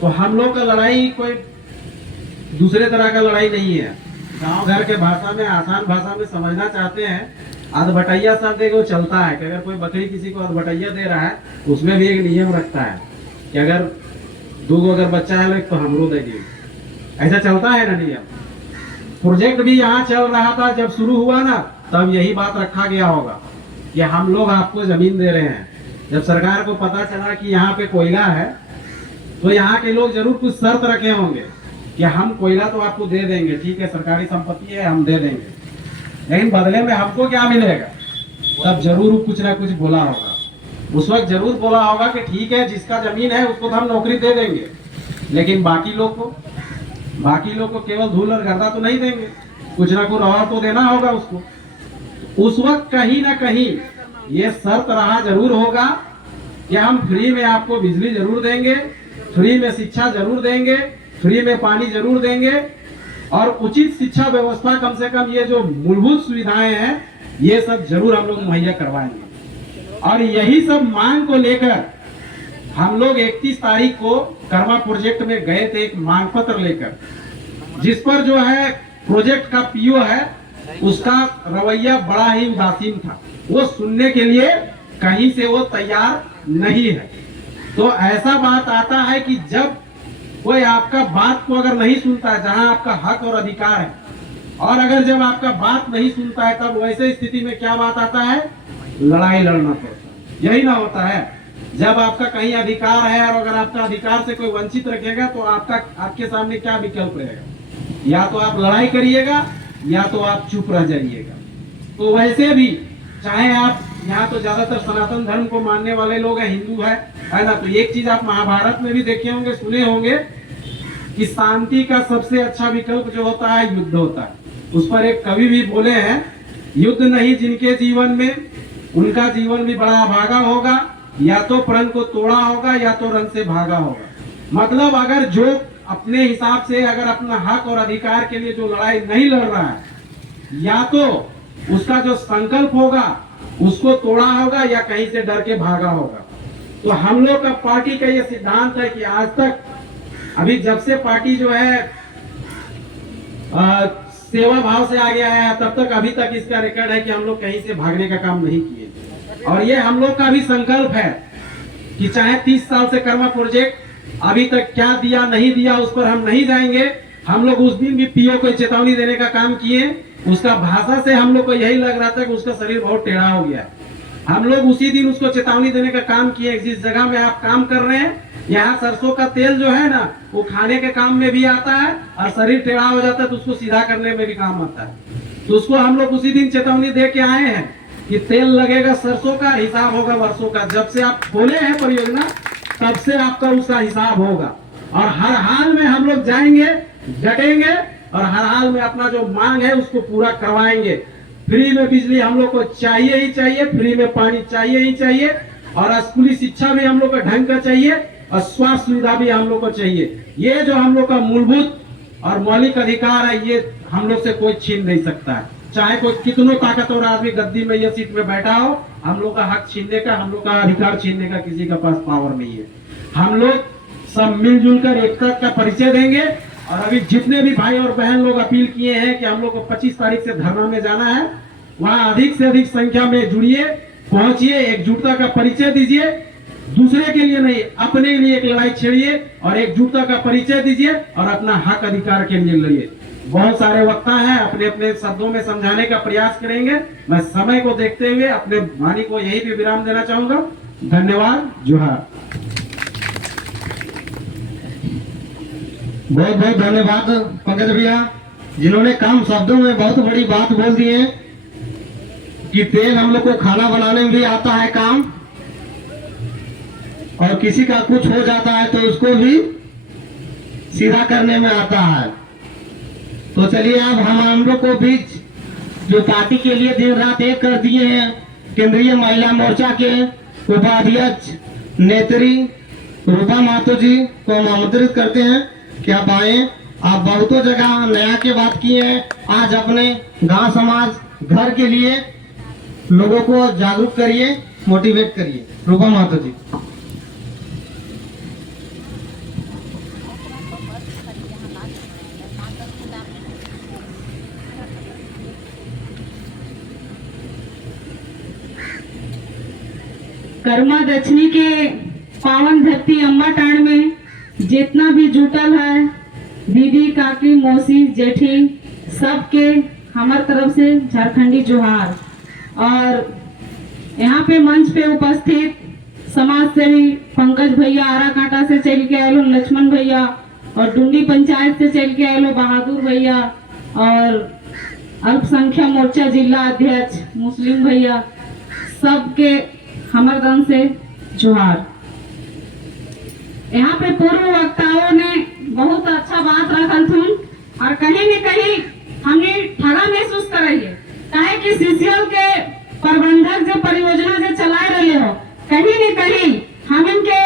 तो हम लोग का लड़ाई कोई दूसरे तरह का लड़ाई नहीं है। गांव घर के भाषा में, आसान भाषा में समझना चाहते हैं। अधबटैया शब्द एक वो चलता है कि अगर कोई बकरी किसी को अधबटैया दे रहा है, उसमें भी एक नियम रखता है कि अगर अगर बच्चा है तो हमरो देगी, ऐसा चलता है ना नियम। प्रोजेक्ट भी यहाँ चल रहा था, जब शुरू हुआ ना तब यही बात रखा गया होगा कि हम लोग आपको जमीन दे रहे हैं। जब सरकार को पता चला कि यहाँ पे कोयला है तो यहाँ के लोग जरूर कुछ शर्त रखे होंगे कि हम कोयला तो आपको दे देंगे, ठीक है सरकारी संपत्ति है हम दे देंगे, लेकिन बदले में हमको क्या मिलेगा। तब जरूर कुछ ना कुछ बोला होगा, उस वक्त जरूर बोला होगा कि ठीक है जिसका जमीन है उसको तो हम नौकरी दे देंगे, लेकिन बाकी लोग को केवल धूल और गर्दा तो नहीं देंगे, कुछ ना कुछ और तो देना होगा उसको। उस वक्त कहीं ना कहीं ये शर्त रहा जरूर होगा कि हम फ्री में आपको बिजली जरूर देंगे, फ्री में शिक्षा जरूर देंगे, फ्री में पानी जरूर देंगे, और उचित शिक्षा व्यवस्था, कम से कम ये जो मूलभूत सुविधाएं हैं ये सब जरूर हम लोग मुहैया करवाएंगे। और यही सब मांग को लेकर हम लोग 31 तारीख को कर्मा प्रोजेक्ट में गए थे, एक मांग पत्र लेकर, जिस पर जो है प्रोजेक्ट का पीओ है उसका रवैया बड़ा ही उदासीन था, वो सुनने के लिए कहीं से वो तैयार नहीं है। तो ऐसा बात आता है कि जब कोई आपका बात को अगर नहीं सुनता है, जहां आपका हक और अधिकार है, और अगर जब आपका बात नहीं सुनता है तब वैसे स्थिति में क्या बात आता है, लड़ाई लड़ना पड़ता है। यही ना होता है, जब आपका कहीं अधिकार है और अगर आपका अधिकार से कोई वंचित रखेगा तो आपके सामने क्या विकल्प रहेगा, या तो आप लड़ाई करिएगा या तो आप चुप रह जाइएगा। तो वैसे भी चाहे आप यहाँ तो ज्यादातर सनातन धर्म को मानने वाले लोग हैं, हिंदू है ना, तो एक चीज आप महाभारत में भी देखे होंगे, सुने होंगे कि शांति का सबसे अच्छा विकल्प जो होता है युद्ध होता है। उस पर एक कवि भी बोले हैं, युद्ध नहीं जिनके जीवन में उनका जीवन भी बड़ा अभागा होगा, या तो प्रण को तोड़ा होगा या तो रण से भागा होगा। मतलब अगर जो अपने हिसाब से अगर अपना हक और अधिकार के लिए जो लड़ाई नहीं लड़ रहा है, या तो उसका जो संकल्प होगा उसको तोड़ा होगा या कहीं से डर के भागा होगा। तो हम लोग का पार्टी का ये सिद्धांत है कि आज तक, अभी जब से पार्टी जो है सेवा भाव से आगे आया है तब तक अभी तक इसका रिकॉर्ड है कि हम लोग कहीं से भागने का काम नहीं किए। और ये हम लोग का भी संकल्प है कि चाहे 30 साल से कर्मा प्रोजेक्ट अभी तक क्या दिया नहीं दिया उस पर हम नहीं जाएंगे। हम लोग उस दिन भी पीओ को चेतावनी देने का काम किए, उसका भाषा से हम लोग को यही लग रहा था कि उसका शरीर बहुत टेढ़ा हो गया। हम लोग उसी दिन उसको चेतावनी देने का काम किए, जिस जगह में आप काम कर रहे हैं यहाँ सरसों का तेल जो है ना वो खाने के काम में भी आता है, और शरीर टेढ़ा हो जाता है तो उसको सीधा करने में भी काम आता है। तो उसको हम लोग उसी दिन चेतावनी दे के आए हैं कि तेल लगेगा सरसों का, हिसाब होगा वर्षों का। जब से आप खोले हैं परियोजना तब से आपका उसका हिसाब होगा, और हर हाल में हम लोग जाएंगे, डटेंगे, और हर हाल में अपना जो मांग है उसको पूरा करवाएंगे। फ्री में बिजली हम लोग को चाहिए ही चाहिए, फ्री में पानी चाहिए ही चाहिए, और स्कूली शिक्षा भी हम लोग को ढंग का चाहिए, और स्वास्थ्य सुविधा भी हम लोग को चाहिए। ये जो हम लोग का मूलभूत और मौलिक अधिकार है ये हम लोग से कोई छीन नहीं सकता है। चाहे कोई कितनों ताकतवर आदमी गद्दी में या सीट में बैठा हो, हम लोग का हक छीनने का, हम लोग का अधिकार छीनने का किसी के पास पावर नहीं है। हम लोग सब मिलजुल कर एकता का परिचय देंगे। और अभी जितने भी भाई और बहन लोग अपील किए हैं कि हम लोग को 25 तारीख से धरना में जाना है, वहाँ अधिक से अधिक संख्या में जुड़िए, पहुंचिए, एकजुटता का परिचय दीजिए। दूसरे के लिए नहीं, अपने लिए एक लड़ाई छेड़िए और एकजुटता का परिचय दीजिए और अपना हक अधिकार के लिए लड़िए। बहुत सारे वक्ता हैं, अपने अपने शब्दों में समझाने का प्रयास करेंगे। मैं समय को देखते हुए अपने वाणी को यही पे विराम देना चाहूंगा। धन्यवाद, जोहार। बहुत बहुत धन्यवाद पंकज भैया, जिन्होंने कम शब्दों में बहुत बड़ी बात बोल दी है कि तेल हम लोग को खाना बनाने में भी आता है काम, और किसी का कुछ हो जाता है तो उसको भी सीधा करने में आता है। तो चलिए अब हम लोग को बीच जो पार्टी के लिए दिन रात एक कर दिए हैं, केंद्रीय महिला मोर्चा के उपाध्यक्ष नेत्री रूपा महतो जी को हम आमंत्रित करते हैं कि आप आए। आप बहुतों जगह नया के बात किए हैं, आज अपने गांव समाज घर के लिए लोगों को जागरूक करिए, मोटिवेट करिए। रूपा महतो जी। कर्मा दक्षिणी के पावन धरती अम्बाटांड में जितना भी जुटल है दीदी काकी मौसी जेठी सबके हमार तरफ से झारखंडी जोहार। और यहाँ पे मंच पे उपस्थित समाज सेवी पंकज भैया आरा कांटा से चल के आए लो, लक्ष्मण भैया, और डुंडी पंचायत से चल के आए लो बहादुर भैया, और अल्पसंख्यक मोर्चा जिला अध्यक्ष मुस्लिम भैया, सबके हमर दन से जोहार। यहाँ पे पूर्व वक्ताओं ने बहुत अच्छा बात रखल थी और कहीं न कहीं हमने ठगा महसूस कराइए काहे कि सीसीएल के प्रबंधक जो परियोजना जो चला रहे हो कहीं न कहीं हम इनके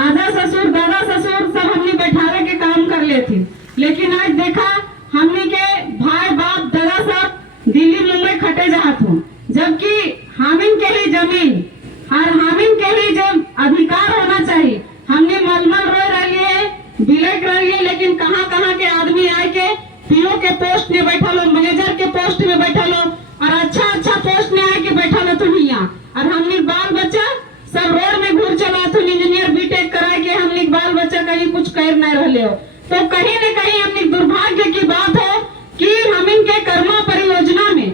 आधा ससुर दादा ससुर सब हमने बैठावे के काम कर ले थी, लेकिन आज देखा हमने के भाई बाप दादा सब दिल्ली मुंबई खटे जात हूँ, जबकि हामिन के ही जमीन और हामिन के ही जब अधिकार होना चाहिए। हमने मलमल रो रही है बिलेट रही है, लेकिन कहाँ कहाँ के आदमी आए के पीओ के पोस्ट में बैठा लो, मैनेजर के पोस्ट में बैठा लो और अच्छा पोस्ट में आए के बैठा लो तुम यहाँ, और हमने बाल बच्चा सब रोड में घूर चला तो इंजीनियर बीटेक कराए के हमने बाल बच्चा कहीं कुछ कर नहीं रहे हो। तो कहीं न कहीं हमने दुर्भाग्य की बात है कि हम इनके कर्मा परियोजना में